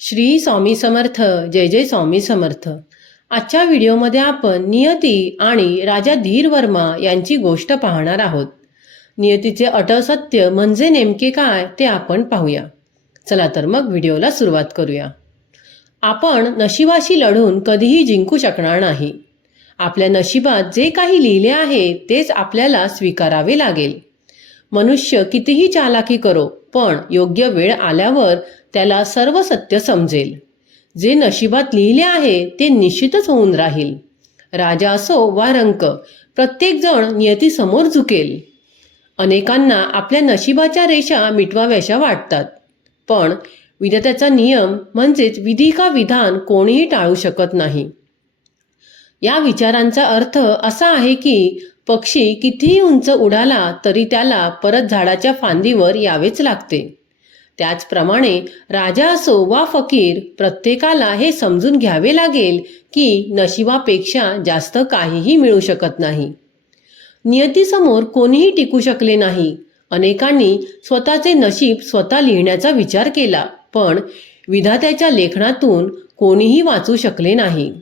श्री स्वामी समर्थ. जय जय स्वामी समर्थ. आजच्या व्हिडिओमध्ये आपण नियती आणि राजा धीर वर्मा यांची गोष्ट पाहणार आहोत. नियतीचे अटळ सत्य म्हणजे नेमके काय ते आपण पाहूया. चला तर मग व्हिडिओला सुरुवात करूया. आपण नशिबाशी लढून कधीही जिंकू शकणार नाही. आपल्या नशिबात जे काही लिहिले आहे तेच आपल्याला स्वीकारावे लागेल. मनुष्य कितीही चालाकी करो, पण योग्य वेळ आल्यावर त्याला सर्व सत्य समजेल. जे नशिबात लिहिले आहे ते निश्चितच होऊन राहील. राजा असो वा रंक, प्रत्येक जण नियतीसमोर झुकेल. अनेकांना आपल्या नशिबाच्या रेषा मिटवाव्याशा वाटतात, पण विधात्याचा नियम म्हणजेच विधी का विधान कोणीही टाळू शकत नाही. या विचारांचा अर्थ असा आहे की पक्षी कितीही उंच उडाला तरी त्याला परत झाडाच्या फांदीवर यावेच लागते. त्याचप्रमाणे राजा असो वा फकीर, प्रत्येकाला हे समजून घ्यावे लागेल की नशिबापेक्षा जास्त काहीही मिळू शकत नाही. नियतीसमोर कोणीही टिकू शकले नाही. अनेकांनी स्वतःचे नशीब स्वतः लिहिण्याचा विचार केला, पण विधात्याच्या लेखनातून कोणीही वाचू शकले नाही.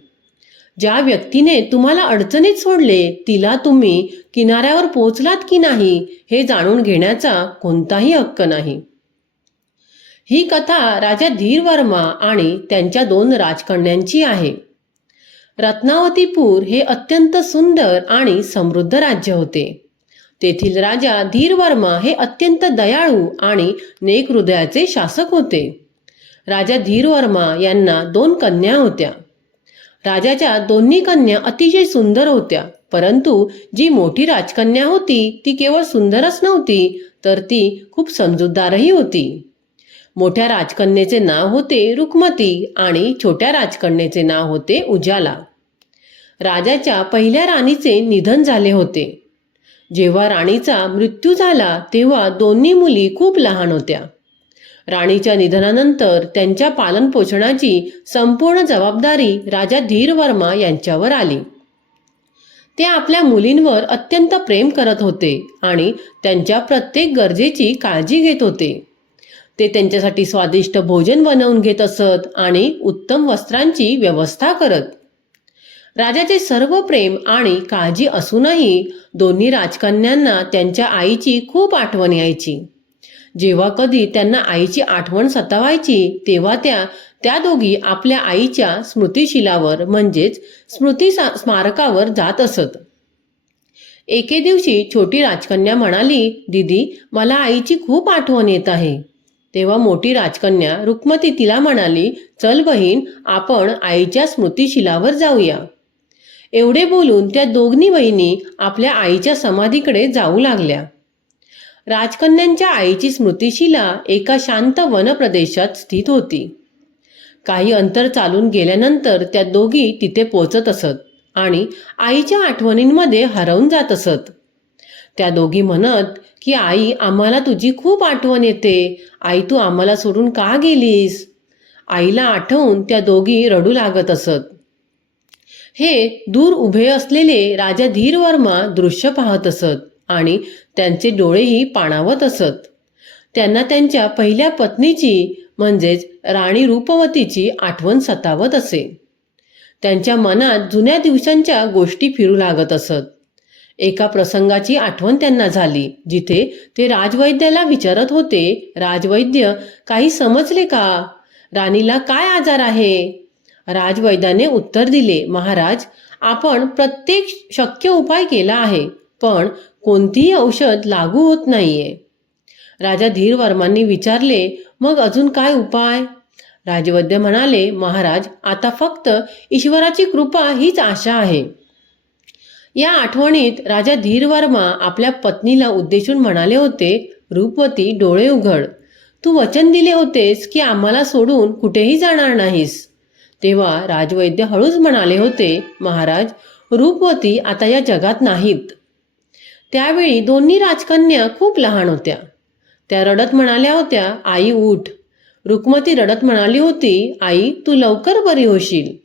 ज्या व्यक्तीने तुम्हाला अडचणीत सोडले तिला तुम्ही किनाऱ्यावर पोहोचलात की नाही हे जाणून घेण्याचा कोणताही हक्क नाही. ही कथा राजा धीर वर्मा आणि त्यांच्या 2 राजकन्यांची आहे. रत्नावतीपूर हे अत्यंत सुंदर आणि समृद्ध राज्य होते. तेथील राजा धीर वर्मा हे अत्यंत दयाळू आणि नेक हृदयाचे शासक होते. राजा धीर वर्मा यांना 2 कन्या होत्या. राजाच्या दोन्ही कन्या अतिशय सुंदर होत्या, परंतु जी मोठी राजकन्या होती ती केवळ सुंदरच नव्हती, तर ती खूप समजूतदारही होती. मोठ्या राजकन्येचे नाव होते रुक्मती आणि छोट्या राजकन्येचे नाव होते उजाला. राजाच्या पहिल्या राणीचे निधन झाले होते. जेव्हा राणीचा मृत्यू झाला तेव्हा दोन्ही मुली खूप लहान होत्या. राणीच्या निधनानंतर त्यांच्या पालनपोषणाची संपूर्ण जबाबदारी राजा धीर वर्मा यांच्यावर आली. ते आपल्या मुलींवर अत्यंत प्रेम करत होते आणि त्यांच्या प्रत्येक गरजेची काळजी घेत होते. ते त्यांच्यासाठी स्वादिष्ट भोजन बनवून घेत असत आणि उत्तम वस्त्रांची व्यवस्था करत. राजाचे सर्व प्रेम आणि काळजी असूनही दोन्ही राजकन्यांना त्यांच्या आईची खूप आठवण यायची. जेव्हा कधी त्यांना आईची आठवण सतावायची तेव्हा त्या दोघी आपल्या आईच्या स्मृतिशिलावर म्हणजेच स्मृती स्मारकावर जात असत. एके दिवशी छोटी राजकन्या म्हणाली, दीदी, मला आईची खूप आठवण येत आहे. तेव्हा मोठी राजकन्या रुक्मती तिला म्हणाली, चल बहीण, आपण आईच्या स्मृतिशिलावर जाऊया. एवढे बोलून त्या दोघी बहिणी आपल्या आईच्या समाधीकडे जाऊ लागल्या. राजकन्यांच्या आईची स्मृतिशिला एका शांत वनप्रदेशात स्थित होती. काही अंतर चालून गेल्यानंतर त्या दोघी तिथे पोहोचत असत आणि आईच्या आठवणींमध्ये हरवून जात असत. त्या दोघी म्हणत की आई, आम्हाला तुझी खूप आठवण येते. आई, तू आम्हाला सोडून का गेलीस? आईला आठवून त्या दोघी रडू लागत असत. हे दूर उभे असलेले राजा धीर वर्मा दृश्य पाहत असत आणि त्यांचे डोळेही पाणावत असत. त्यांना त्यांच्या पहिल्या पत्नीची म्हणजेच राणी रूपवतीची आठवण सतावत असे. त्यांच्या मनात जुन्या दिवसांच्या गोष्टी फिरू लागत असत. एका प्रसंगाची आठवण त्यांना झाली जिथे ते राजवैद्याला विचारत होते, राजवैद्य, काही समजले का? राणीला काय आजार आहे? राजवैद्याने उत्तर दिले, महाराज, आपण प्रत्येक शक्य उपाय केला आहे, पण कोणतीही औषध लागू होत नाहीये. राजा धीर वर्मांनी विचारले, मग अजून काय उपाय? राजवैद्य म्हणाले, महाराज, आता फक्त ईश्वराची कृपा हीच आशा आहे. या आठवणीत राजा धीर वर्मा आपल्या पत्नीला उद्देशून म्हणाले होते, रूपवती, डोळे उघड. तू वचन दिले होतेस की आम्हाला सोडून कुठेही जाणार नाहीस. तेव्हा राजवैद्य हळूच म्हणाले होते, महाराज, रूपवती आता या जगात नाहीत. त्यावेळी दोन्ही राजकन्या खूप लहान होत्या. त्या रडत म्हणाल्या होत्या, आई उठ. रुक्मती रडत म्हणाली होती, आई, तू लवकर बरी होशील.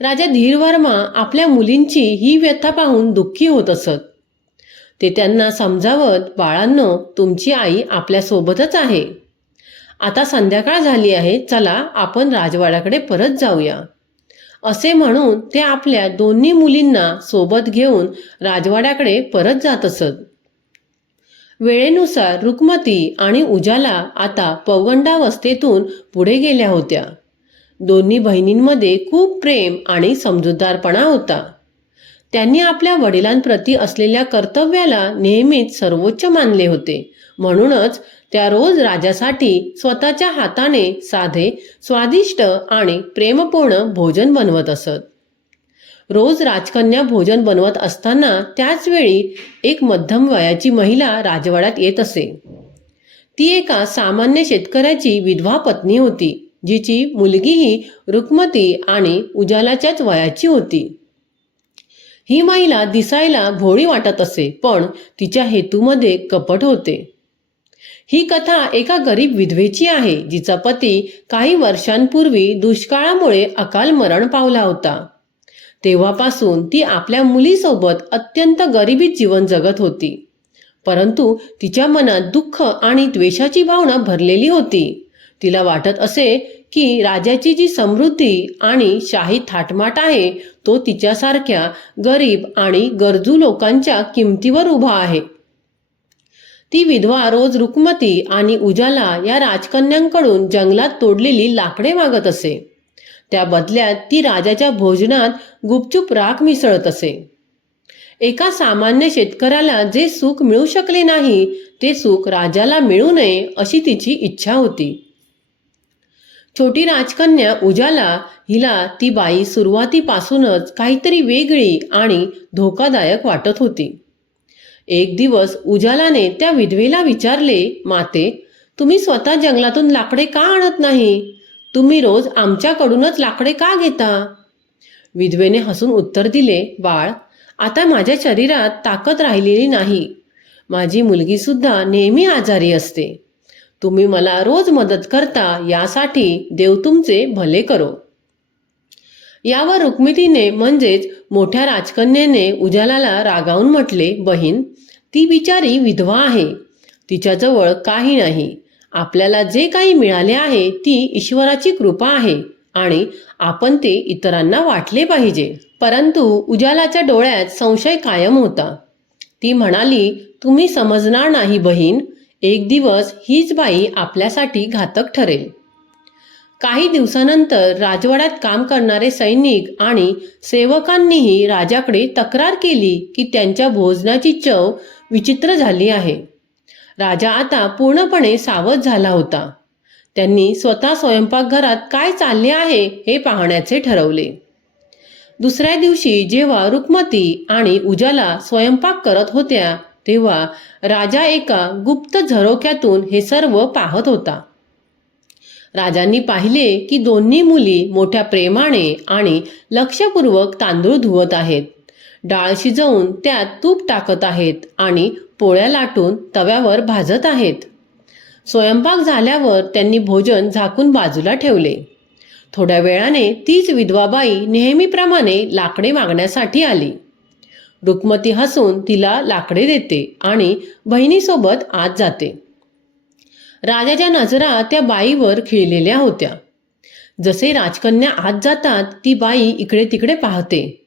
राजा धीर वर्मा आपल्या मुलींची ही व्यथा पाहून दुःखी होत असत. ते त्यांना समजावत, बाळांनो, तुमची आई आपल्यासोबतच आहे. आता संध्याकाळ झाली आहे, चला आपण राजवाड्याकडे परत जाऊया. असे म्हणून ते आपल्या दोन्ही मुलींना सोबत घेऊन राजवाड्याकडे परत जात असत. वेळेनुसार रुक्मती आणि उजाला आता पौगंडावस्थेतून पुढे गेल्या होत्या. दोन्ही बहिणींमध्ये खूप प्रेम आणि समजूतदारपणा होता. त्यांनी आपल्या वडिलांप्रती असलेल्या कर्तव्याला नेहमीच सर्वोच्च मानले होते. म्हणूनच त्या रोज राजासाठी स्वतःच्या हाताने साधे, स्वादिष्ट आणि प्रेमपूर्ण भोजन बनवत असत. रोज राजकन्या भोजन बनवत असताना त्याच वेळी एक मध्यम वयाची महिला राजवाड्यात येत असे. ती एका सामान्य शेतकऱ्याची विधवा पत्नी होती, जिची मुलगीही रुक्मती आणि उजालाच्याच वयाची होती. ही महिला दिसायला भोळी वाटत असे, पण तिच्या हेतूमध्ये कपट होते. ही कथा एका गरीब विधवेची आहे, जिचा पती काही वर्षांपूर्वी दुष्काळामुळे अकाल मरण पावला होता. तेव्हापासून ती आपल्या मुलीसोबत अत्यंत गरिबीत जीवन जगत होती. परंतु तिच्या मनात दुःख आणि द्वेषाची भावना भरलेली होती. तिला वाटत असे की राजाची जी समृद्धी आणि शाही थाटमाट आहे, तो तिच्यासारख्या गरीब आणि गरजू लोकांच्या किमतीवर उभा आहे. ती विधवा रोज रुक्मती आणि उजाला या राजकन्यांकडून जंगलात तोडलेली लाकडे मागत असे. त्या बदल्यात ती राजाच्या भोजनात गुपचूप राख मिसळत असे. एका सामान्य शेतकऱ्याला जे सुख मिळू शकले नाही, ते सुख राजाला मिळू नये अशी तिची इच्छा होती. छोटी राजकन्या उजाला हिला ती बाई सुरुवातीपासूनच काहीतरी वेगळी आणि धोकादायक वाटत होती. एक दिवस उजालाने त्या विधवेला विचारले, माते, तुम्ही स्वतः जंगलातून लाकडे का आणत नाही? तुम्ही रोज आमच्याकडूनच लाकडे का घेता? विधवेने हसून उत्तर दिले, बाळ, आता माझ्या शरीरात ताकद राहिलेली नाही. माझी मुलगी सुद्धा नेहमी आजारी असते. तुम्ही मला रोज मदत करता, यासाठी देव तुमचे भले करो. यावर रुक्मिणीने म्हणजेच मोठ्या राजकन्येने उजालाला रागावून म्हटले, बहीण, ती बिचारी विधवा आहे. तिच्याजवळ काही नाही. आपल्याला जे काही मिळाले आहे ती ईश्वराची कृपा आहे आणि आपण ते इतरांना वाटले पाहिजे. परंतु उजालाच्या डोळ्यात संशय कायम होता. ती म्हणाली, तुम्ही समजणार नाही बहीण. एक दिवस हीच बाई आपल्यासाठी घातक ठरेल. काही दिवसानंतर राजवाड्यात काम करणारे सैनिक आणि सेवकांनीही राजाकडे तक्रार केली की त्यांच्या भोजनाची चव विचित्र झाली आहे. राजा आता पूर्णपणे सावध झाला होता. त्यांनी स्वतः स्वयंपाकघरात काय चालले आहे हे पाहण्याचे ठरवले. दुसऱ्या दिवशी जेव्हा रुक्मती आणि उजाला स्वयंपाक करत होत्या, तेव्हा राजा एका गुप्त झरोक्यातून हे सर्व पाहत होता. राजांनी पाहिले की दोन्ही मुली मोठ्या प्रेमाने आणि लक्षपूर्वक तांदूळ धुवत आहेत. डाळ शिजवून त्यात तूप टाकत आहेत आणि पोळ्या लाटून तव्यावर भाजत आहेत. स्वयंपाक झाल्यावर त्यांनी भोजन झाकून बाजूला ठेवले. थोड्या वेळाने तीच विधवाबाई नेहमीप्रमाणे लाकडे मागण्यासाठी आली. रुक्मती हसून तिला लाकडे देते आणि बहिणीसोबत आत जाते. राजाच्या नजरा त्या बाईवर खिळलेल्या होत्या. जसे राजकन्या आत जातात, ती बाई इकडे तिकडे पाहते.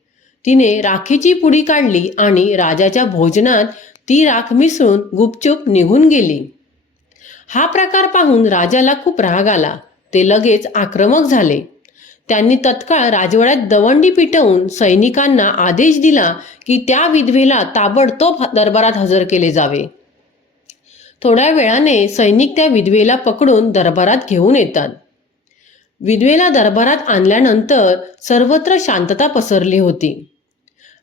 तिने राखीची पुडी काढली आणि राजाच्या भोजनात ती राख मिसळून गुपचूप निघून गेली. हा प्रकार पाहून राजाला खूप राग आला. ते लगेच आक्रमक झाले. त्यांनी तत्काळ राजवाड्यात दवंडी पिटवून सैनिकांना आदेश दिला की त्या विधवेला ताबडतोब दरबारात हजर केले जावे. थोड्या वेळाने सैनिक त्या विधवेला पकडून दरबारात घेऊन येतात. विधवेला दरबारात आणल्यानंतर सर्वत्र शांतता पसरली होती.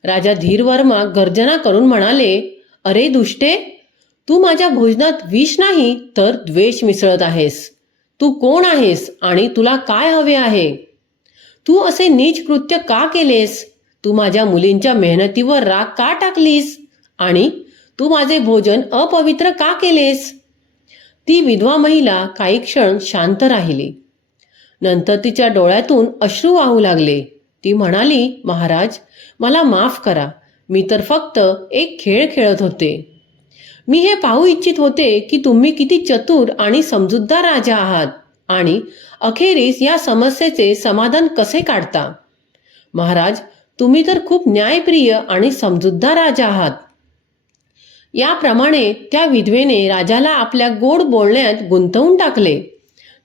राजा धीरवर्मा गर्जना करून म्हणाले, अरे दुष्टे, तू माझ्या भोजनात विष नाही तर द्वेष मिसळत आहेस. तू कोण आहेस आणि तुला काय हवे आहे? तू असे नीच कृत्य का केलेस? तू माझ्या मुलींच्या मेहनतीवर राग का टाकलीस? आणि तू माझे भोजन अपवित्र का केलेस? ती विधवा महिला काही क्षण शांत राहिली. नंतर तिच्या डोळ्यातून अश्रू वाहू लागले. ती म्हणाली, महाराज, मला माफ करा. मी तर फक्त एक खेळ खेळत होते. मी हे पाहू इच्छित होते की तुम्ही किती चतुर आणि समजूतदार राजा आहात आणि अखेरीस या समस्येचे समाधान कसे काढता. महाराज, तुम्ही तर खूप न्यायप्रिय आणि समजूतदार राजा आहात. याप्रमाणे त्या विधवेने राजाला आपल्या गोड बोलण्यात गुंतवून टाकले.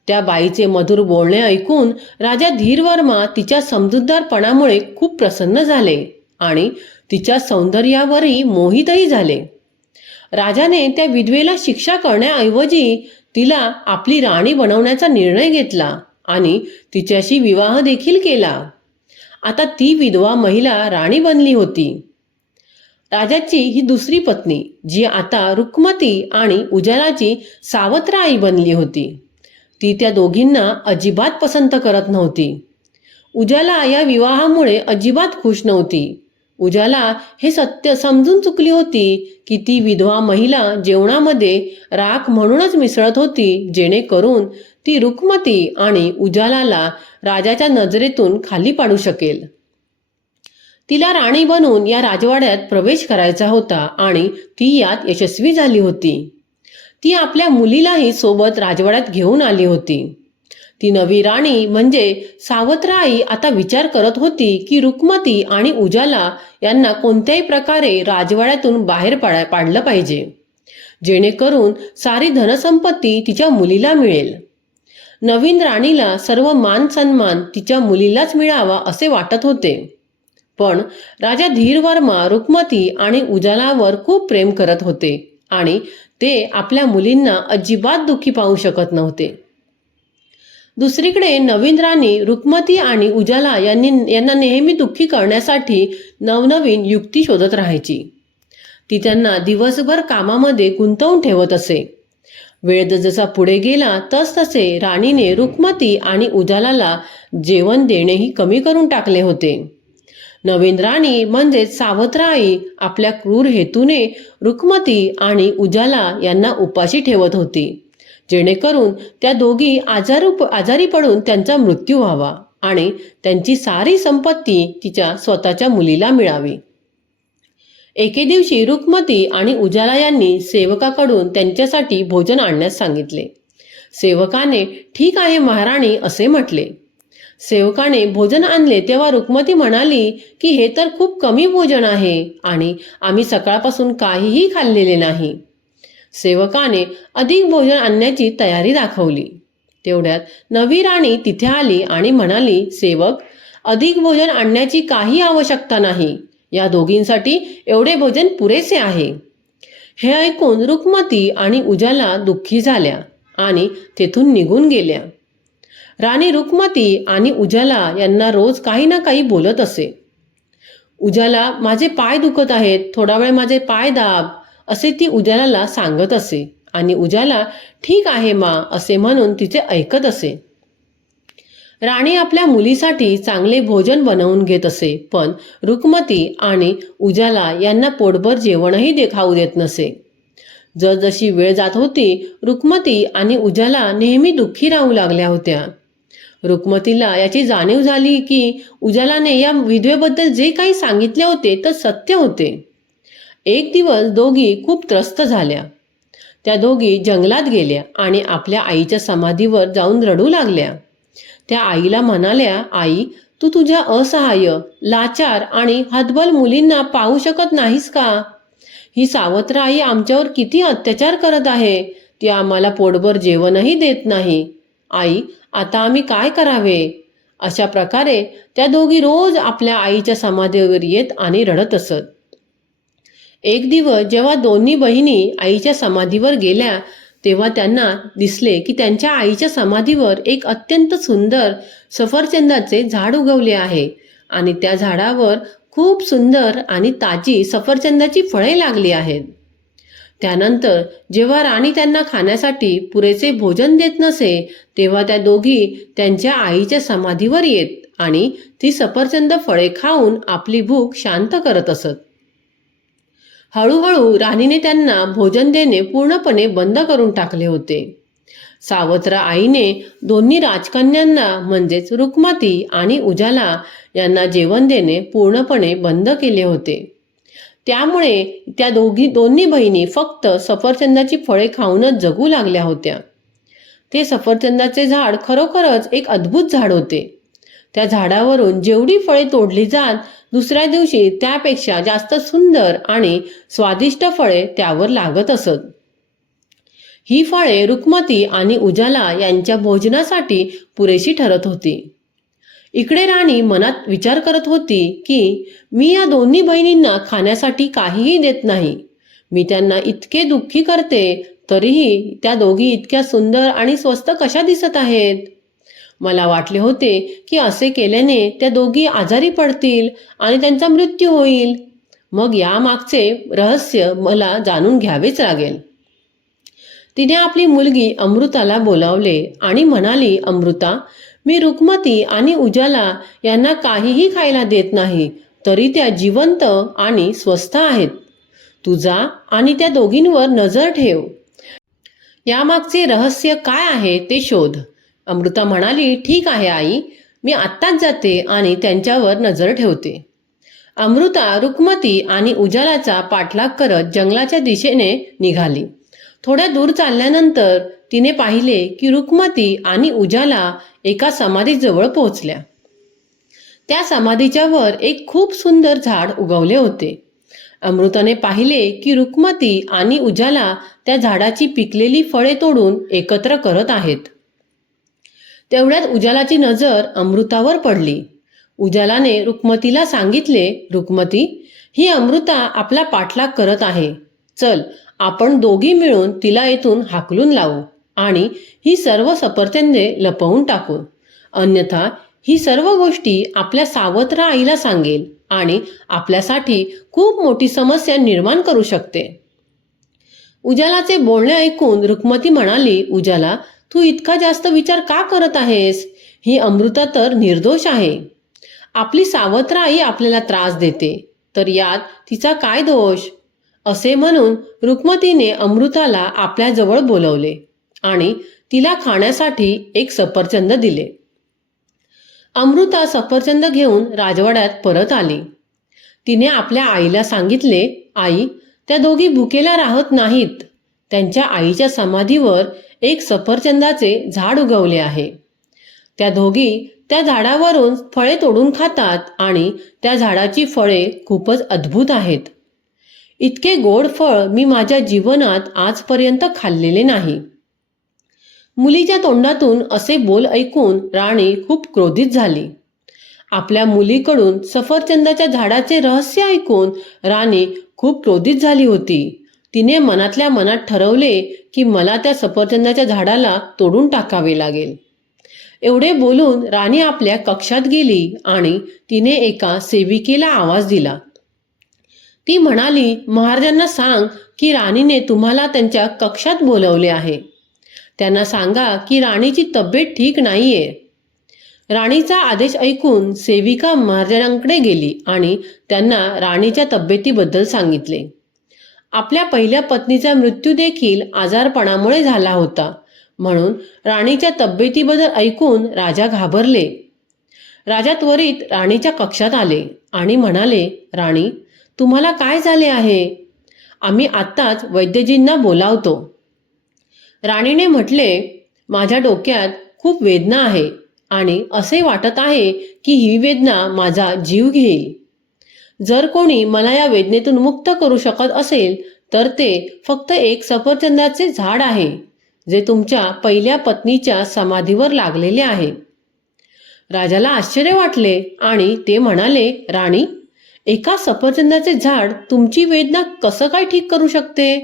त्या बाईचे मधुर बोलणे ऐकून राजा धीरवर्मा तिच्या समजूतदारपणामुळे खूप प्रसन्न झाले आणि तिच्या सौंदर्यावरही मोहितही झाले. राजाने त्या विधवेला शिक्षा करण्याऐवजी तिला आपली राणी बनवण्याचा निर्णय घेतला आणि तिच्याशी विवाह देखील केला. आता ती विधवा महिला राणी बनली होती. राजाची ही दुसरी पत्नी, जी आता रुक्मती आणि उजालाची सावत्र आई बनली होती, ती त्या दोघींना अजिबात पसंत करत नव्हती. उजाला या विवाहामुळे अजिबात खुश नव्हती. उजाला हे सत्य समजून चुकली होती की ती विधवा महिला जेवणामध्ये राख म्हणूनच मिसळत होती, जेणेकरून ती रुक्मती आणि उजालाला राजाच्या नजरेतून खाली पाडू शकेल. तिला राणी बनून या राजवाड्यात प्रवेश करायचा होता आणि ती यात यशस्वी झाली होती. ती आपल्या मुलीलाही सोबत राजवाड्यात घेऊन आली होती. ती नवी राणी म्हणजे सावत्र आई आता विचार करत होती की रुक्मती आणि उजाला यांना कोणत्याही प्रकारे राजवाड्यातून बाहेर पाडलं पाहिजे, जेणेकरून सारी धनसंपत्ती तिच्या मुलीला मिळेल. नवीन राणीला सर्व मान सन्मान तिच्या मुलीलाच मिळावा असे वाटत होते. पण राजा धीरवर्मा रुक्मती आणि उजालावर खूप प्रेम करत होते आणि ते आपल्या मुलींना अजिबात दुःखी पाहू शकत नव्हते. दुसरीकडे नवीन राणी रुक्मती आणि उजाला यांना नेहमी दुःखी करण्यासाठी नवनवीन युक्ती शोधत राहायची. ती त्यांना दिवसभर कामामध्ये गुंतवून ठेवत असे. वेळ जसा पुढे गेला तसतसे राणीने रुक्मती आणि उजालाला जेवण देणेही कमी करून टाकले होते. नवीन राणी म्हणजेच सावत्र आई आपल्या क्रूर हेतूने रुक्मती आणि उजाला यांना उपाशी ठेवत होती, जेणेकरून त्या दोघी आजारी पडून त्यांचा मृत्यू व्हावा आणि त्यांची सारी संपत्ती तिच्या स्वतःच्या मुलीला मिळावी. एके दिवशी रुक्मती आणि उजाला यांनी सेवकाकडून त्यांच्यासाठी भोजन आणण्यास सांगितले. सेवकाने ठीक आहे महाराणी असे म्हटले. सेवकाने भोजन आणले तेव्हा रुक्मती म्हणाली की हे तर खूप कमी भोजन आहे आणि आम्ही सकाळपासून काहीही खाल्लेले नाही. सेवकाने अधिक भोजन आणण्याची तयारी दाखवली. तेवढ्यात नवी राणी तिथे आली आणि म्हणाली, सेवक, अधिक भोजन आणण्याची काही आवश्यकता नाही. या दोघींसाठी एवढे भोजन पुरेसे आहे. हे ऐकून रुक्मती आणि उजाला दुःखी झाल्या आणि तेथून निघून गेल्या. राणी रुक्मती आणि उजाला यांना रोज काही ना काही बोलत असे. उजाला, माझे पाय दुखत आहेत, थोडा वेळ माझे पाय दाब, असे ती उजालाला सांगत असे आणि उजाला ठीक आहे मा असे म्हणून तिचे ऐकत असे. राणी आपल्या मुलीसाठी चांगले भोजन बनवून घेत असे, पण रुक्मती आणि उजाला यांना पोटभर जेवणही खाऊ देत नसे. जसजशी वेळ जात होती रुक्मती आणि उजाला नेहमी दुःखी राहू लागल्या होत्या. रुक्मतीला याची जाणीव झाली की उजालाने या विधवेबद्दल जे काही सांगितले होते ते सत्य होते. एक दिवस दोघी खूप त्रस्त झाल्या. त्या दोघी जंगलात गेल्या आणि आपल्या आईच्या समाधीवर जाऊन रडू लागल्या. त्या आईला म्हणाल्या, आई, तू तुझ्या असहाय्य, लाचार आणि हतबल मुलींना पाहू शकत नाहीस का? ही सावत्र आई आमच्यावर किती अत्याचार करत आहे. ती आम्हाला पोटभर जेवणही देत नाही. आई, आता आम्ही काय करावे? अशा प्रकारे त्या दोघी रोज आपल्या आईच्या समाधीवर येत आणि रडत असत. एक दिवस जेव्हा दोन्ही बहिणी आईच्या समाधीवर गेल्या तेव्हा त्यांना दिसले की त्यांच्या आईच्या समाधीवर एक अत्यंत सुंदर सफरचंदाचे झाड उगवले आहे आणि त्या झाडावर खूप सुंदर आणि ताजी सफरचंदाची फळे लागली आहेत. त्यानंतर जेव्हा राणी त्यांना खाण्यासाठी पुरेसे भोजन देत नसे तेव्हा त्या दोघी त्यांच्या आईच्या समाधीवर येत आणि ती सफरचंद फळे खाऊन आपली भूक शांत करत असत. हळूहळू राणीने त्यांना भोजन देणे पूर्णपणे बंद करून टाकले होते. सावत्र आईने दोन्ही राजकन्यांना म्हणजेच रुक्मती आणि उजाला यांना जेवण देणे पूर्णपणे बंद केले होते. त्यामुळे त्या दोन्ही बहिणी फक्त सफरचंदाची फळे खाऊनच जगू लागल्या होत्या. ते सफरचंदाचे झाड खरोखरच एक अद्भुत झाड होते. त्या झाडावरून जेवढी फळे तोडली जात, दुसऱ्या दिवशी त्यापेक्षा जास्त सुंदर आणि स्वादिष्ट फळे त्यावर लागत असत. ही फळे रुक्मती आणि उजाला यांच्या भोजनासाठी पुरेशी ठरत होती. इकडे राणी मनात विचार करत होती की मी या दोन्ही बहिणींना खाण्यासाठी काहीही देत नाही. मी त्यांना इतके दुःखी करते, तरीही त्या दोघी इतक्या सुंदर आणि स्वस्त कशा दिसत आहेत. मला वाटले होते की असे केल्याने त्या दोघी आजारी पडतील आणि त्यांचा मृत्यू होईल. मग यामागचे रहस्य मला जाणून घ्यावेच लागेल. तिने आपली मुलगी अमृताला बोलावले आणि म्हणाली, अमृता, मी रुक्मती आणि उजाला यांना काहीही खायला देत नाही, तरी त्या जिवंत आणि स्वस्थ आहेत. तू जा आणि त्या दोघींवर नजर ठेव. यामागचे रहस्य काय आहे ते शोध. अमृता म्हणाली, ठीक आहे आई, मी आत्ताच जाते आणि त्यांच्यावर नजर ठेवते. अमृता रुक्मती आणि उजालाचा पाठलाग करत जंगलाच्या दिशेने निघाली. थोड्या दूर चालल्यानंतर तिने पाहिले की रुक्मती आणि उजाला एका समाधीजवळ पोहोचल्या. त्या समाधीच्या वर एक खूप सुंदर झाड उगवले होते. अमृताने पाहिले की रुक्मती आणि उजाला त्या झाडाची पिकलेली फळे तोडून एकत्र करत आहेत. तेवढ्यात उजालाची नजर अमृतावर पडली. उजालाने रुक्मतीला सांगितले, रुक्मती, ही अमृता आपला पाठलाग करत आहे. चल, आपण दोघी मिळून तिला येथून हाकलून लावू आणि ही सर्व सफरचंदे लपवून टाकू. अन्यथा ही सर्व गोष्टी आपल्या सावत्र आईला सांगेल आणि आपल्यासाठी खूप मोठी समस्या निर्माण करू शकते. उजालाचे बोलणे ऐकून रुक्मती म्हणाली, उजाला, तू इतका जास्त विचार का करत आहेस? ही अमृता तर निर्दोष आहे. आपली सावत्र आई आपल्याला त्रास देते, तर यात तिचा काय दोष? असे म्हणून रुक्मतीने अमृताला आपल्याजवळ बोलवले आणि तिला खाण्यासाठी एक सफरचंद दिले. अमृता सफरचंद घेऊन राजवाड्यात परत आली. तिने आपल्या आईला सांगितले, आई, त्या दोघी भुकेला राहत नाहीत. त्यांच्या आईच्या समाधीवर एक सफरचंदाचे झाड उगवले आहे. त्या दोघी त्या झाडावरून फळे तोडून खातात आणि त्या झाडाची फळे खूपच अद्भुत आहेत. इतके गोड फळ मी माझ्या जीवनात आजपर्यंत खाल्लेले नाही. मुलीच्या तोंडातून असे बोल ऐकून राणी खूप क्रोधित झाली. आपल्या मुलीकडून सफरचंदाच्या झाडाचे रहस्य ऐकून राणी खूप क्रोधित झाली होती. तिने मनातल्या मनात ठरवले की मला त्या सफरचंदाच्या झाडाला तोडून टाकावे लागेल. एवढे बोलून राणी आपल्या कक्षात गेली आणि तिने एका सेविकेला आवाज दिला. ती म्हणाली, महाराजांना सांग की राणीने तुम्हाला त्यांच्या कक्षात बोलवले आहे. त्यांना सांगा की राणीची तब्येत ठीक नाहीये. राणीचा आदेश ऐकून सेविका महाराजांकडे गेली आणि त्यांना राणीच्या तब्येतीबद्दल सांगितले. आपल्या पहिल्या पत्नीचा मृत्यू देखील आजारपणामुळे झाला होता, म्हणून राणीच्या तब्येतीबद्दल ऐकून राजा घाबरले. राजा त्वरित राणीच्या कक्षात आले आणि म्हणाले, राणी, तुम्हाला काय झाले आहे? आम्ही आत्ताच वैद्यजींना बोलावतो. राणीने म्हटले, माझ्या डोक्यात खूप वेदना आहे आणि असे वाटत आहे की ही वेदना माझा जीव घेईल. जर कोणी मला या वेदनेतून मुक्त करू शकत असेल तर ते फक्त एक सफरचंदाचे झाड आहे, जे तुमच्या पहिल्या पत्नीच्या समाधीवर लागलेले आहे. राजाला आश्चर्य वाटले आणि ते म्हणाले, राणी, एका सफरचंदाचे झाड तुमची वेदना कसं काय ठीक करू शकते?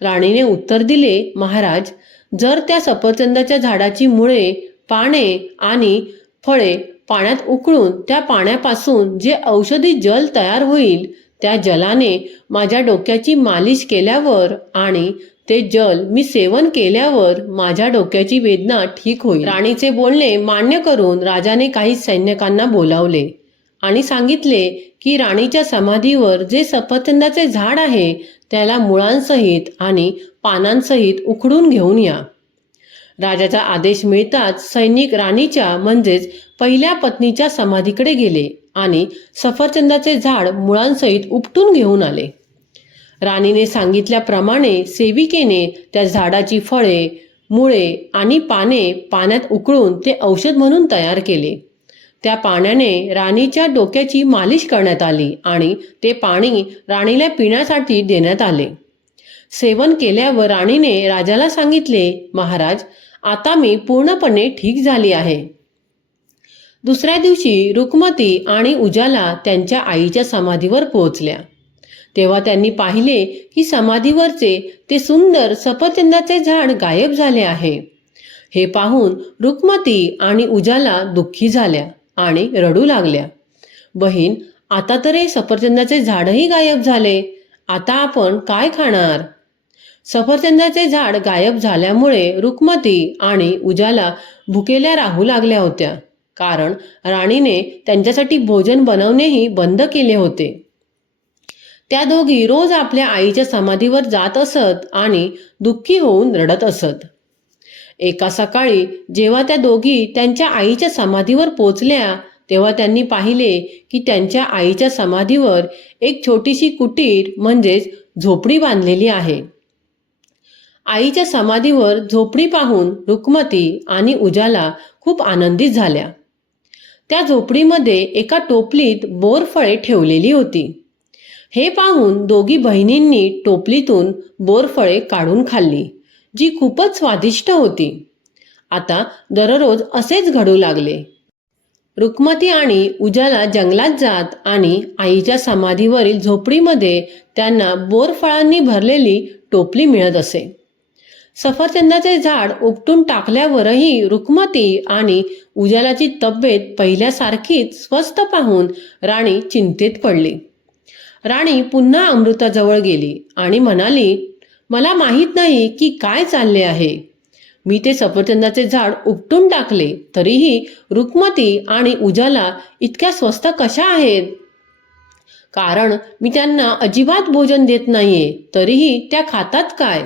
राणीने उत्तर दिले, महाराज, जर त्या सफरचंदाच्या झाडाची मुळे, पाने आणि फळे पाण्यात उकळून त्या पाण्यापासून जे औषधी जल तयार होईल, त्या जलाने माझ्या डोक्याची मालिश केल्यावर आणि ते जल मी सेवन केल्यावर माझ्या डोक्याची वेदना ठीक होईल. राणीचे बोलणे मान्य करून राजाने काही सैनिकांना बोलावले आणि सांगितले की राणीच्या समाधीवर जे सफरचंदाचे झाड आहे त्याला मुळांसहित आणि पानांसहित उखडून घेऊन या. राजाचा आदेश मिळताच सैनिक राणीच्या म्हणजेच पहिल्या पत्नीच्या समाधीकडे गेले आणि सफरचंदाचे झाड मुळांसहित उपटून घेऊन आले. राणीने सांगितल्याप्रमाणे सेविकेने त्या झाडाची फळे, मुळे आणि पाने पाण्यात उकळून ते औषध म्हणून तयार केले. त्या पाण्याने राणीच्या डोक्याची मालिश करण्यात आली आणि ते पाणी राणीला पिण्यासाठी देण्यात आले. सेवन केल्यावर राणीने राजाला सांगितले, महाराज, आता मी पूर्णपणे ठीक झाली आहे. दुसऱ्या दिवशी रुक्मती आणि उजाला त्यांच्या आईच्या समाधीवर पोहोचल्या. तेव्हा त्यांनी पाहिले की समाधीवरचे ते सुंदर सफरचंदाचे झाड गायब झाले आहे. हे पाहून रुक्मती आणि उजाला दुःखी झाल्या आणि रडू लागल्या. बहीण, आता तर हे सफरचंदाचे झाडही गायब झाले. आता आपण काय खाणार? सफरचंदाचे झाड गायब झाल्यामुळे रुक्मती आणि उजाला भुकेल्या राहू लागल्या होत्या, कारण राणीने त्यांच्यासाठी भोजन बनवणेही बंद केले होते. त्या दोघी रोज आपल्या आईच्या समाधीवर जात असत आणि दुःखी होऊन रडत असत. एका सकाळी जेव्हा त्या दोघी त्यांच्या आईच्या समाधीवर पोचल्या तेव्हा त्यांनी पाहिले की त्यांच्या आईच्या समाधीवर एक छोटीशी कुटीर म्हणजेच झोपडी बांधलेली आहे. आईच्या समाधीवर झोपडी पाहून रुक्मती आणि उजाला खूप आनंदित झाल्या. त्या झोपडीमध्ये एका टोपलीत बोरफळे ठेवलेली होती. हे पाहून दोघी बहिणींनी टोपलीतून बोरफळे काढून खाल्ली, जी खूपच स्वादिष्ट होती. आता दररोज असेच घडू लागले. रुक्मती आणि उजाला जंगलात जात आणि आईच्या समाधीवरील झोपडीमध्ये त्यांना बोरफळांनी भरलेली टोपली मिळत असे. सफरचंदाचे झाड उपटून टाकल्यावरही रुक्मती आणि उजालाची तब्येत पहिल्यासारखीच स्वस्थ पाहून राणी चिंतेत पडली. राणी पुन्हा अमृताजवळ गेली आणि म्हणाली, मला माहीत नाही की काय चालले आहे. मी ते सफरचंदाचे झाड उपटून टाकले, तरीही रुक्मती आणि उजाला इतक्या स्वस्थ कशा आहेत? कारण मी त्यांना अजिबात भोजन देत नाहीये, तरीही त्या खातात काय?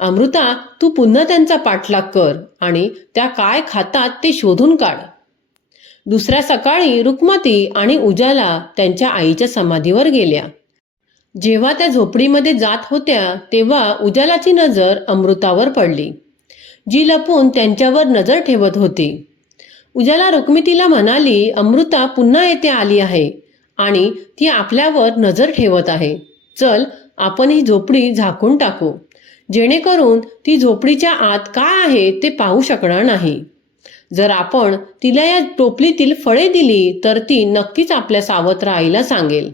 अमृता, तू पुन्हा त्यांचा पाठलाग कर आणि त्या काय खातात ते शोधून काढ. दुसऱ्या सकाळी रुक्मती आणि उजाला त्यांच्या आईच्या समाधीवर गेल्या. जेव्हा त्या झोपडीमध्ये जात होत्या तेव्हा उजालाची नजर अमृतावर पडली, जी लपून त्यांच्यावर नजर ठेवत होती. उजाला रुक्मितीला म्हणाली, अमृता पुन्हा येथे आली आहे आणि ती आपल्यावर नजर ठेवत आहे. चल, आपण ही झोपडी झाकून टाकू, जेणेकरून ती झोपडीच्या आत काय आहे ते पाहू शकणार नाही. जर आपण तिला या टोपलीतील फळे दिली तर ती नक्कीच आपल्या सावत्र आईला सांगेल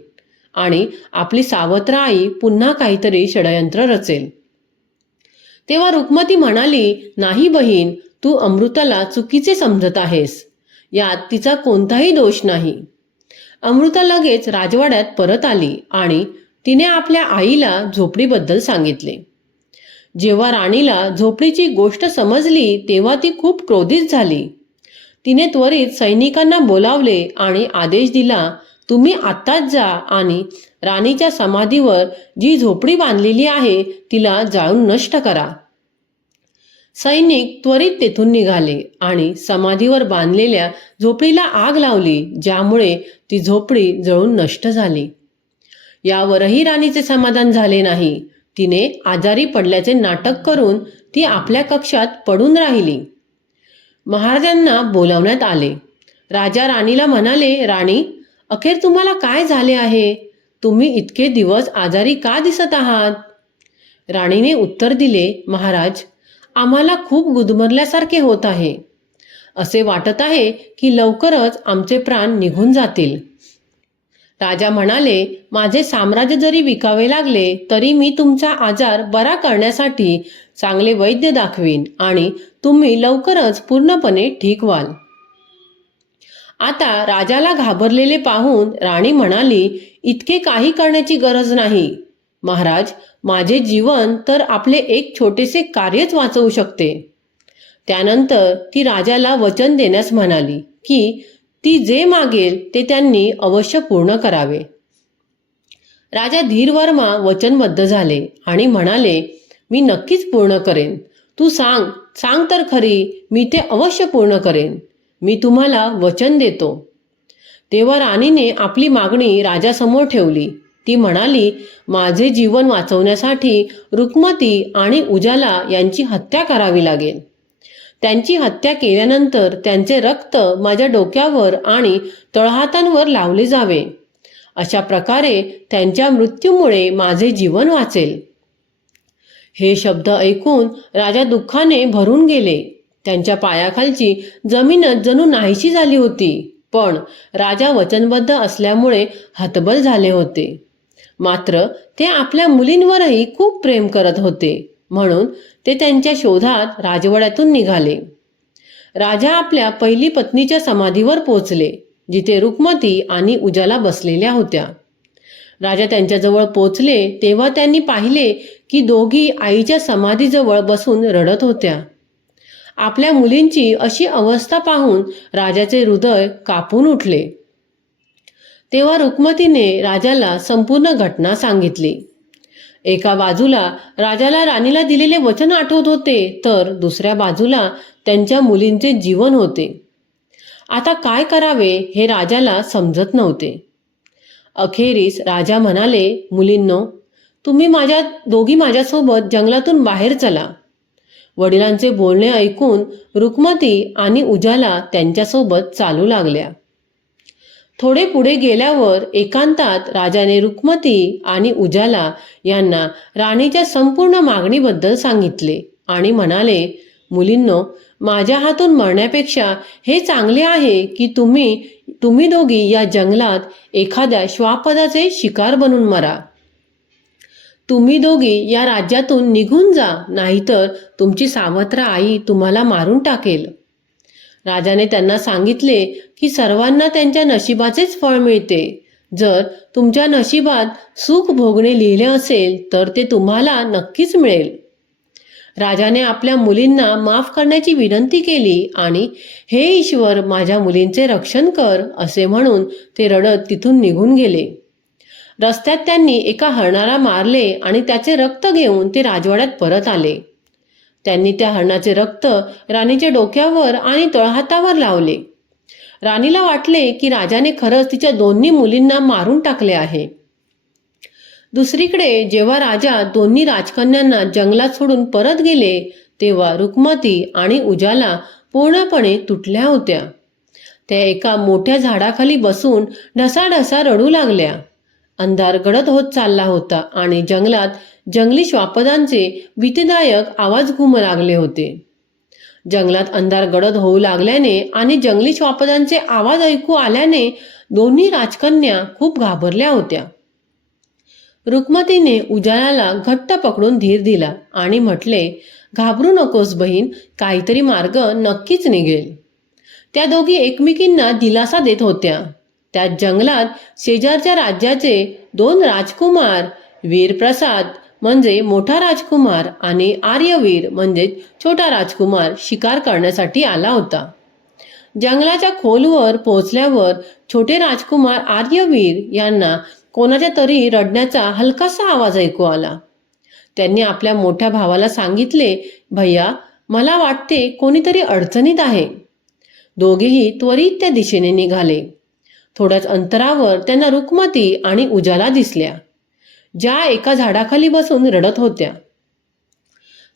आणि आपली सावत्र आई पुन्हा काहीतरी षडयंत्र रचेल. तेव्हा रुक्मती म्हणाली, नाही बहीण, तू अमृताला चुकीचे समजत आहेस. यात तिचा कोणताही दोष नाही. अमृता लगेच राजवाड्यात परत आली आणि तिने आपल्या आईला झोपडीबद्दल सांगितले. जेव्हा राणीला झोपडीची गोष्ट समजली तेव्हा ती खूप क्रोधित झाली. तिने त्वरित सैनिकांना बोलावले आणि आदेश दिला, तुम्ही आत्ताच जा आणि राणीच्या समाधीवर जी झोपडी बांधलेली आहे तिला जाळून नष्ट करा. सैनिक त्वरित तेथून निघाले आणि समाधीवर बांधलेल्या झोपडीला आग लावली, ज्यामुळे ती झोपडी जळून नष्ट झाली. यावरही राणीचे समाधान झाले नाही. तिने आजारी पडल्याचे नाटक करून ती आपल्या कक्षात पडून राहिली. महाराजांना बोलावण्यात आले. राजा राणीला म्हणाले, राणी, अखेर तुम्हाला काय झाले आहे? तुम्ही इतके दिवस आजारी का दिसत आहात? राणीने उत्तर दिले, महाराज, आम्हाला खूप गुदमरल्यासारखे होत आहे. असे वाटत आहे की लवकरच आमचे प्राण निघून जातील. राजा म्हणाले, माझे साम्राज्य जरी विकावे लागले तरी मी तुमचा आजार बरा करण्यासाठी चांगले वैद्य दाखवीन आणि तुम्ही लवकरच पूर्णपणे ठीक व्हाल. आता राजाला घाबरलेले पाहून राणी म्हणाली, इतके काही करण्याची गरज नाही. महाराज, माझे जीवन तर आपले एक छोटेसे कार्यच वाचवू शकते. त्यानंतर ती राजाला वचन देण्यास म्हणाली की ती जे मागेल ते त्यांनी अवश्य पूर्ण करावे. राजा धीरवर्मा वचनबद्ध झाले आणि म्हणाले, मी नक्कीच पूर्ण करेन. तू सांग, सांग तर खरी, मी ते अवश्य पूर्ण करेन. मी तुम्हाला वचन देतो. तेव्हा राणीने आपली मागणी राजासमोर ठेवली. ती म्हणाली, माझे जीवन वाचवण्यासाठी रुक्मती आणि उजाला यांची हत्या करावी लागेल. त्यांची हत्या केल्यानंतर त्यांचे रक्त माझ्या डोक्यावर आणि तळहातांवर लावले जावे. अशा प्रकारे त्यांच्या मृत्यूमुळे माझे जीवन वाचेल. हे शब्द ऐकून राजा दुःखाने भरून गेले. त्यांच्या पायाखालची जमीनच जणू नाहीशी झाली होती. पण राजा वचनबद्ध असल्यामुळे हतबल झाले होते. मात्र ते आपल्या मुलींवरही खूप प्रेम करत होते, म्हणून ते त्यांच्या शोधात राजवाड्यातून निघाले. राजा आपल्या पहिली पत्नीच्या समाधीवर पोचले, जिथे रुक्मती आणि उजाला बसलेल्या होत्या. राजा त्यांच्याजवळ पोचले तेव्हा त्यांनी पाहिले की दोघी आईच्या समाधीजवळ बसून रडत होत्या. आपल्या मुलींची अशी अवस्था पाहून राजाचे हृदय कापून उठले. तेव्हा रुक्मतीने राजाला संपूर्ण घटना सांगितली. एका बाजूला राजाला राणीला दिलेले वचन आठवत होते, तर दुसऱ्या बाजूला त्यांच्या मुलींचे जीवन होते. आता काय करावे हे राजाला समजत नव्हते. अखेरीस राजा म्हणाले, मुलींनो, तुम्ही दोघी माझ्यासोबत जंगलातून बाहेर चला. वडिलांचे बोलणे ऐकून रुक्मती आणि उजाला त्यांच्यासोबत चालू लागल्या. थोडे पुढे गेल्यावर एकांतात राजाने रुक्मती आणि उजाला यांना राणीच्या संपूर्ण मागणीबद्दल सांगितले आणि म्हणाले, मुलींनो, माझ्या हातून मरण्यापेक्षा हे चांगले आहे की तुम्ही दोघी या जंगलात एखाद्या श्वापदाचे शिकार बनून मरा. तुम्ही दोघी या राज्यातून निघून जा, नाहीतर तुमची सावत्र आई तुम्हाला मारून टाकेल. राजाने त्यांना सांगितले की सर्वांना त्यांच्या नशिबाचेच फळ मिळते. जर तुमच्या नशिबात सुख भोगणे लिहिले असेल तर ते तुम्हाला नक्कीच मिळेल. राजाने आपल्या मुलींना माफ करण्याची विनंती केली आणि हे ईश्वर, माझ्या मुलींचे रक्षण कर असे म्हणून ते रडत तिथून निघून गेले. रस्त्यात त्यांनी एका हरणाला मारले आणि त्याचे रक्त घेऊन ते राजवाड्यात परत आले. त्यांनी त्या हरणाचे रक्त राणीच्या डोक्यावर आणि तळहातावर लावले. राणीला वाटले की राजाने खरंच तिच्या दोन्ही मुलींना मारून टाकले आहे. दुसरीकडे जेव्हा राजा दोन्ही राजकन्यांना जंगलात सोडून परत गेले तेव्हा रुक्मती आणि उजाला पूर्णपणे तुटल्या होत्या. त्या एका मोठ्या झाडाखाली बसून ढसाढसा रडू लागल्या. अंधार गडद होत चालला होता आणि जंगलात जंगली श्वापदांचे भीतीदायक आवाज घुमू लागले होते. जंगलात अंधार गडद होऊ लागल्याने आणि जंगली श्वापदांचे आवाज ऐकू आल्याने दोन्ही राजकन्या खूप घाबरल्या होत्या. रुक्मतीने उजालाला घट्ट पकडून धीर दिला आणि म्हटले, घाबरू नकोस बहीण, काहीतरी मार्ग नक्कीच निघेल. त्या दोघी एकमेकींना दिलासा देत होत्या. त्या जंगलात शेजारच्या राज्याचे 2 राजकुमार, वीरप्रसाद म्हणजे मोठा राजकुमार आणि आर्यवीर म्हणजे छोटा राजकुमार शिकार करण्यासाठी आला होता. जंगलाच्या खोलवर पोहोचल्यावर छोटे राजकुमार आर्यवीर यांना कोणाच्या तरी रडण्याचा हलकासा आवाज ऐकू आला. त्यांनी आपल्या मोठ्या भावाला सांगितले, भैया, मला वाटते कोणीतरी अडचणीत आहे. दोघेही त्वरित त्या दिशेने निघाले. थोड्याच अंतरावर त्यांना रुक्मती आणि उजाला दिसल्या, ज्या एका झाडाखाली बसून रडत होत्या.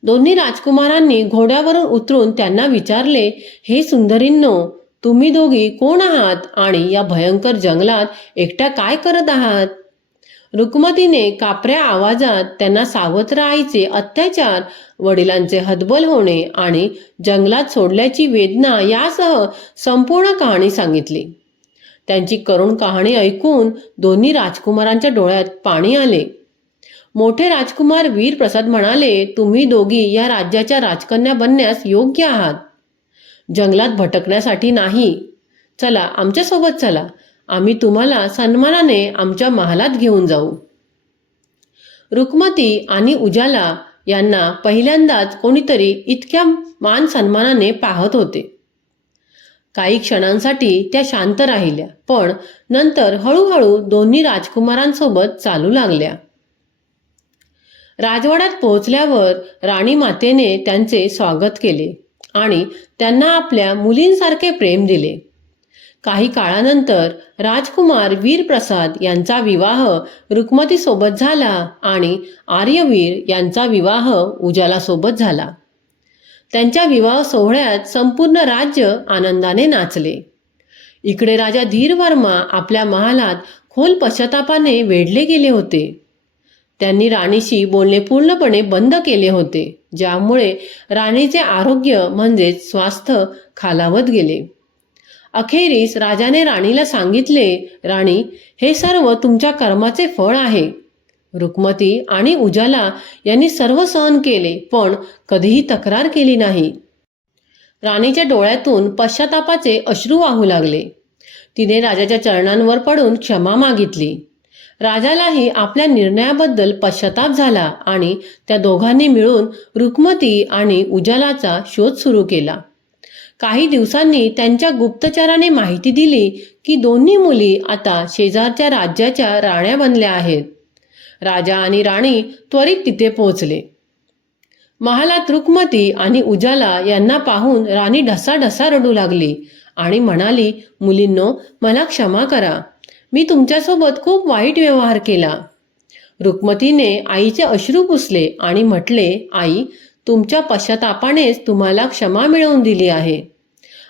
दोन्ही राजकुमारांनी घोड्यावरून उतरून त्यांना विचारले, हे सुंदरींनो, तुम्ही दोघी कोण आहात आणि या भयंकर जंगलात एकट्या काय करत आहात? रुक्मतीने कापऱ्या आवाजात त्यांना सावत्र आईचे अत्याचार, वडिलांचे हतबल होणे आणि जंगलात सोडल्याची वेदना यासह संपूर्ण कहाणी सांगितली. त्यांची करुण कहाणी ऐकून दोन्ही राजकुमारांच्या डोळ्यात पाणी आले. मोठे राजकुमार वीरप्रसाद म्हणाले, तुम्ही दोघी या राज्याच्या राजकन्या बनण्यास योग्य आहात, जंगलात भटकण्यासाठी नाही. चला, आमच्यासोबत चला, आम्ही तुम्हाला सन्मानाने आमच्या महालात घेऊन जाऊ. रुक्मती आणि उजाला यांना पहिल्यांदाच कोणीतरी इतक्या मान सन्मानाने पाहत होते. काही क्षणांसाठी त्या शांत राहिल्या, पण नंतर हळूहळू दोन्ही राजकुमारांसोबत चालू लागल्या. राजवाड्यात पोहोचल्यावर राणी मातेने त्यांचे स्वागत केले आणि त्यांना आपल्या मुलींसारखे प्रेम दिले. काही काळानंतर राजकुमार वीरप्रसाद यांचा विवाह रुक्मती सोबत झाला आणि आर्यवीर यांचा विवाह उजाला सोबत झाला. त्यांच्या विवाह सोहळ्यात संपूर्ण राज्य आनंदाने नाचले. इकडे राजा धीरवर्मा आपल्या महालात खोल पश्चातापाने वेढले गेले होते. त्यांनी राणीशी बोलणे पूर्णपणे बंद केले होते, ज्यामुळे राणीचे आरोग्य म्हणजेच स्वास्थ्य खालावत गेले. अखेरीस राजाने राणीला सांगितले, राणी, हे सर्व तुमच्या कर्माचे फळ आहे. रुक्मती आणि उजाला यांनी सर्व सहन केले, पण कधीही तक्रार केली नाही. राणीच्या डोळ्यातून पश्चातापाचे अश्रू वाहू लागले. तिने राजाच्या चरणांवर पडून क्षमा मागितली. राजालाही आपल्या निर्णयाबद्दल पश्चाताप झाला आणि त्या दोघांनी मिळून रुक्मती आणि उजालाचा शोध सुरू केला. काही दिवसांनी त्यांच्या गुप्तचराने माहिती दिली की दोन्ही मुली आता शेजारच्या राज्याच्या राण्या बनल्या आहेत. राजा आणि राणी त्वरित तिथे पोहोचले. महालात रुक्मती आणि उजाला यांना पाहून राणी ढसाढसा रडू लागली आणि म्हणाली, मुलींनो, मला क्षमा करा. मी तुमच्यासोबत खूप वाईट व्यवहार केला. रुक्मतीने आईचे अश्रू पुसले आणि म्हटले, आई, तुमच्या पश्चातापानेच तुम्हाला क्षमा मिळवून दिली आहे.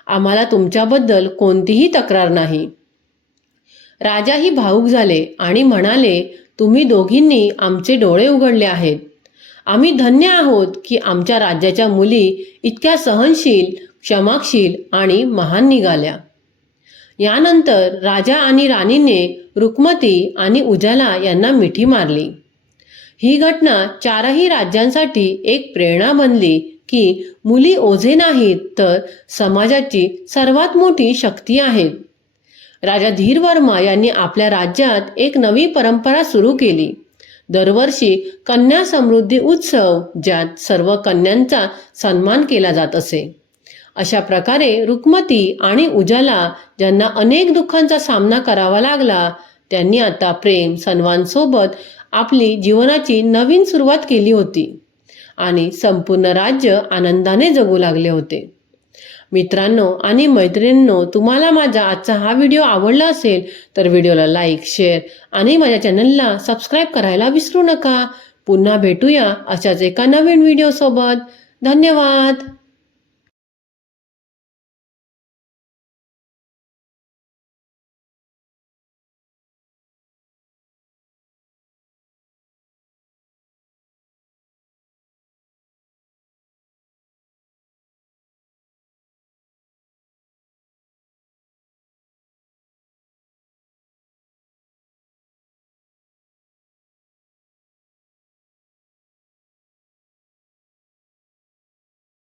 आम्हाला तुमच्याबद्दल कोणतीही तक्रार नाही. राजाही भावुक झाले आणि म्हणाले, तुम्ही दोघींनी आमचे डोळे उघडले आहेत. आम्ही धन्य आहोत की आमच्या राज्याच्या मुली इतक्या सहनशील, क्षमाशील आणि महान निघाल्या. यानंतर राजा आणि राणीने रुक्मती आणि उजाला यांना मिठी मारली. ही घटना चारही राज्यांसाठी एक प्रेरणा बनली की मुली ओझे नाहीत, तर समाजाची सर्वात मोठी शक्ती आहेत. राजा धीरवर्मा यांनी आपल्या राज्यात एक नवी परंपरा सुरू केली. दरवर्षी कन्या समृद्धी उत्सव, ज्यात सर्व कन्यांचा सन्मान केला जात असे. अशा प्रकारे रुक्मती आणि उजाला, ज्यांना अनेक दुःखांचा सामना करावा लागला, त्यांनी आता प्रेम सन्मानसोबत आपली जीवनाची नवीन सुरुवात केली होती आणि संपूर्ण राज्य आनंदाने जगू लागले होते. मित्रांनो आणि मैत्रिणींनो, तुम्हाला माझा आजचा हा व्हिडिओ आवडला असेल तर व्हिडिओला लाईक, शेअर आणि माझ्या चॅनलला सबस्क्राईब करायला विसरू नका. पुन्हा भेटूया अशाच एका नवीन व्हिडिओसोबत. धन्यवाद.